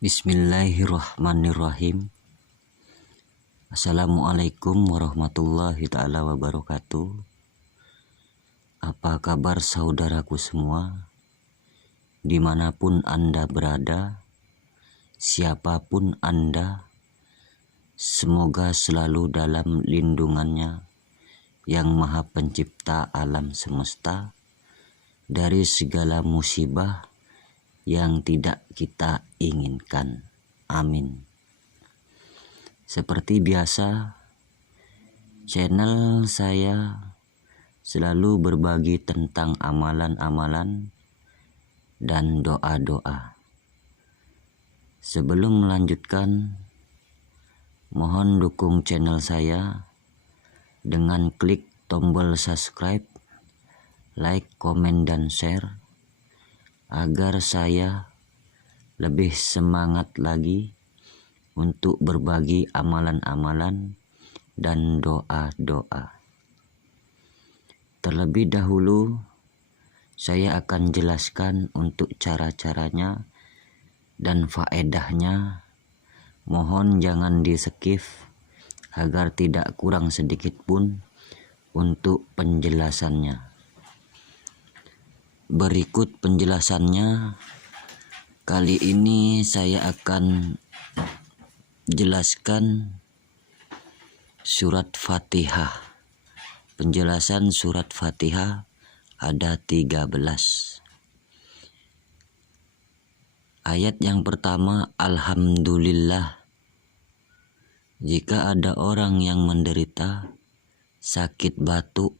Bismillahirrahmanirrahim. Assalamualaikum warahmatullahi ta'ala wabarakatuh. Apa kabar saudaraku semua, dimanapun Anda berada, siapapun Anda, semoga selalu dalam lindungannya yang Maha Pencipta alam semesta dari segala musibah yang tidak kita inginkan. Amin. Seperti biasa, channel saya selalu berbagi tentang amalan-amalan dan doa-doa. Sebelum melanjutkan, mohon dukung channel saya dengan klik tombol subscribe, like, komen, dan share agar saya lebih semangat lagi untuk berbagi amalan-amalan dan doa-doa. Terlebih dahulu, saya akan jelaskan untuk cara-caranya dan faedahnya. Mohon jangan di-skip agar tidak kurang sedikit pun untuk penjelasannya. Berikut penjelasannya. Kali ini saya akan jelaskan surat Fatihah. Penjelasan surat Fatihah ada 13. Ayat yang pertama, Alhamdulillah. Jika ada orang yang menderita sakit batuk,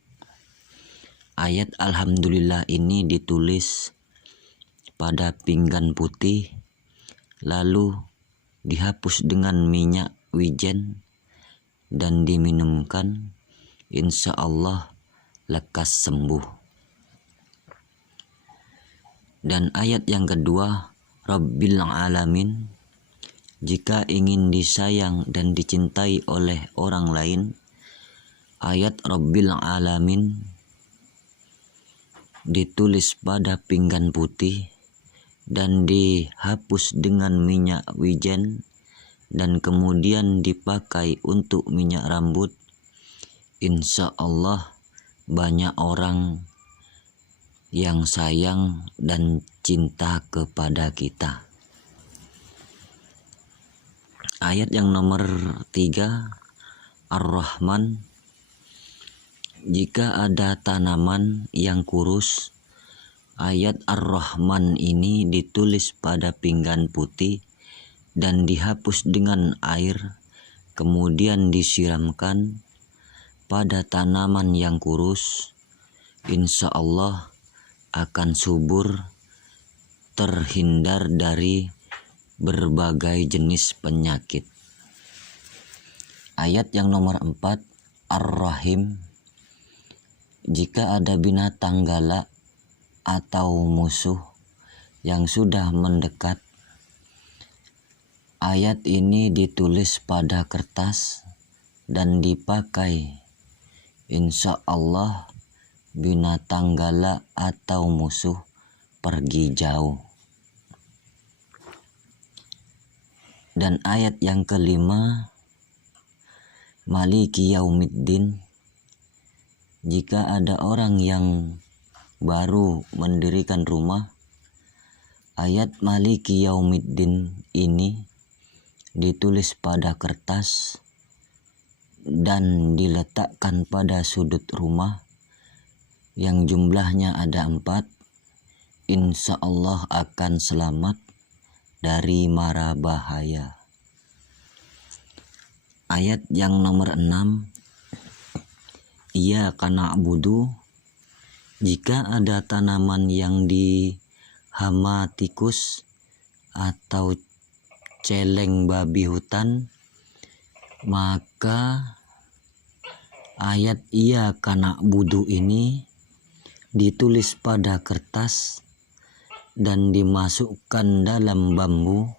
ayat Alhamdulillah ini ditulis pada pinggan putih, lalu dihapus dengan minyak wijen dan diminumkan, insya Allah lekas sembuh. Dan ayat yang kedua, Rabbil Alamin. Jika ingin disayang dan dicintai oleh orang lain, ayat Rabbil Alamin ditulis pada pinggan putih dan dihapus dengan minyak wijen dan kemudian dipakai untuk minyak rambut, insya Allah banyak orang yang sayang dan cinta kepada kita. Ayat yang nomor 3, Ar-Rahman. Jika ada tanaman yang kurus, ayat Ar-Rahman ini ditulis pada pinggan putih dan dihapus dengan air, kemudian disiramkan pada tanaman yang kurus, insya Allah akan subur, terhindar dari berbagai jenis penyakit. Ayat yang nomor 4, Ar-Rahim. Jika ada binatang galak atau musuh yang sudah mendekat, ayat ini ditulis pada kertas dan dipakai, insya Allah binatang galak atau musuh pergi jauh. Dan ayat yang kelima, Maliki Yaumiddin. Jika ada orang yang baru mendirikan rumah, ayat Maliki Yaumiddin ini ditulis pada kertas dan diletakkan pada sudut rumah yang jumlahnya ada 4, insya Allah akan selamat dari mara bahaya. Ayat yang nomor 6, Iyyaka na'budu. Jika ada tanaman yang dihama tikus atau celeng babi hutan, maka ayat Iyyaka na'budu ini ditulis pada kertas dan dimasukkan dalam bambu,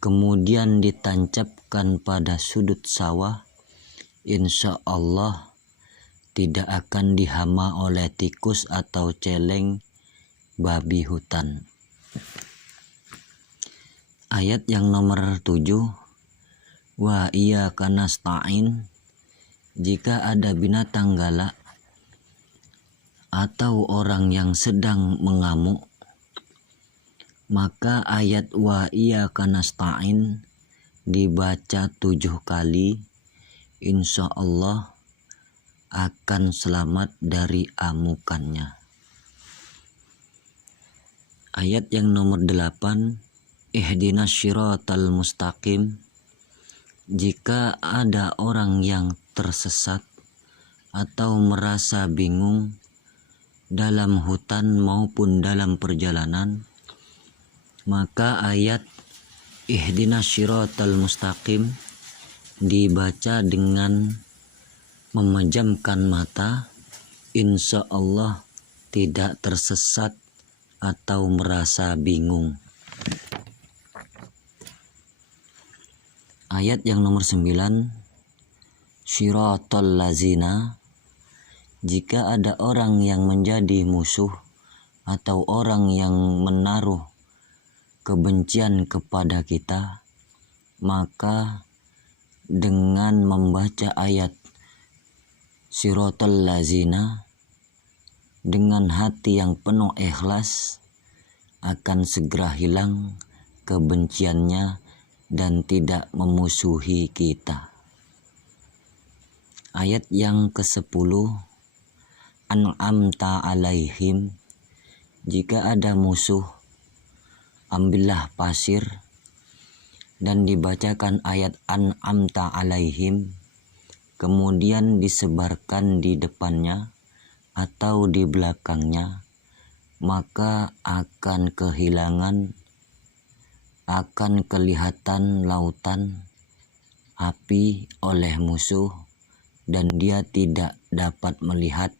kemudian ditancapkan pada sudut sawah, insya Allah tidak akan dihama oleh tikus atau celeng babi hutan. Ayat yang nomor 7, wa iyyaka nasta'in. Jika ada binatang galak atau orang yang sedang mengamuk, maka ayat wa iyyaka nasta'in dibaca 7 kali, insya Allah akan selamat dari amukannya. Ayat yang nomor 8, ihdinas syiratal mustaqim. Jika ada orang yang tersesat atau merasa bingung dalam hutan maupun dalam perjalanan, maka ayat ihdinas syiratal mustaqim dibaca dengan memejamkan mata, insya Allah tidak tersesat atau merasa bingung. Ayat yang nomor 9, syiratal lazina. Jika ada orang yang menjadi musuh atau orang yang menaruh kebencian kepada kita, maka dengan membaca ayat syiratal lazina dengan hati yang penuh ikhlas, akan segera hilang kebenciannya dan tidak memusuhi kita. Ayat yang ke-10, an'amta alaihim. Jika ada musuh, ambillah pasir dan dibacakan ayat an'amta alaihim, kemudian disebarkan di depannya atau di belakangnya, maka akan kelihatan lautan api oleh musuh dan dia tidak dapat melihat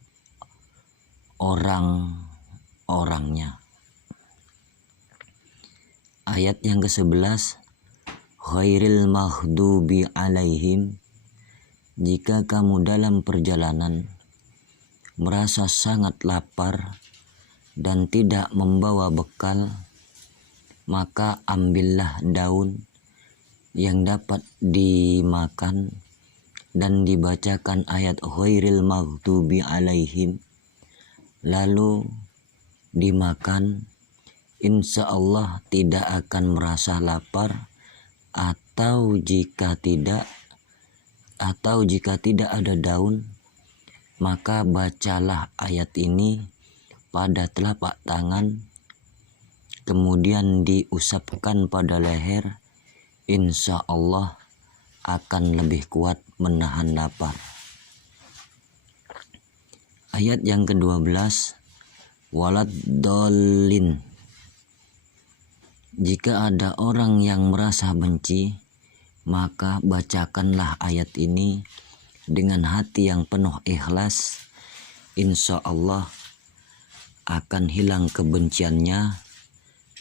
orang-orangnya. Ayat yang ke-11, ghairil maghdubi alaihim. Jika kamu dalam perjalanan merasa sangat lapar dan tidak membawa bekal, maka ambillah daun yang dapat dimakan dan dibacakan ayat ghairil maghdubi alaihim, lalu dimakan, insya Allah tidak akan merasa lapar. Atau jika tidak ada daun, maka bacalah ayat ini pada telapak tangan, kemudian diusapkan pada leher, insya Allah akan lebih kuat menahan lapar. Ayat yang ke-12, waladdallin. Jika ada orang yang merasa benci, maka bacakanlah ayat ini dengan hati yang penuh ikhlas, insya Allah akan hilang kebenciannya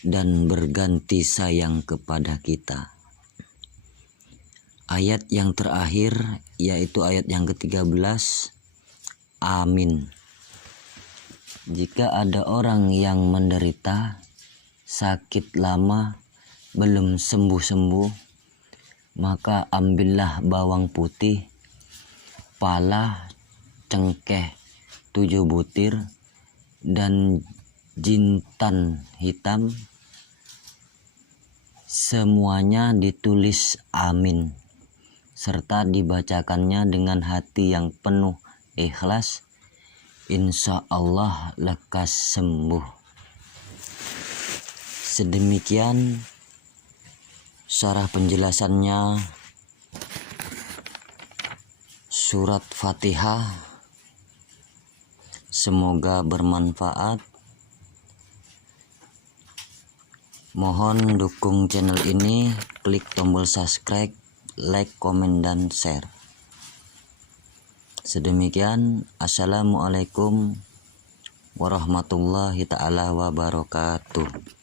dan berganti sayang kepada kita. Ayat yang terakhir yaitu ayat yang ke-13, amin. Jika ada orang yang menderita sakit lama belum sembuh-sembuh, maka ambillah bawang putih, pala, cengkeh 7 butir, dan jintan hitam, semuanya ditulis amin, serta dibacakannya dengan hati yang penuh ikhlas, insya Allah lekas sembuh. Sedemikian syarah penjelasannya surat Fatihah. Semoga bermanfaat. Mohon dukung channel ini, klik tombol subscribe, like, komen, dan share. Sedemikian, assalamualaikum warahmatullahi ta'ala wabarakatuh.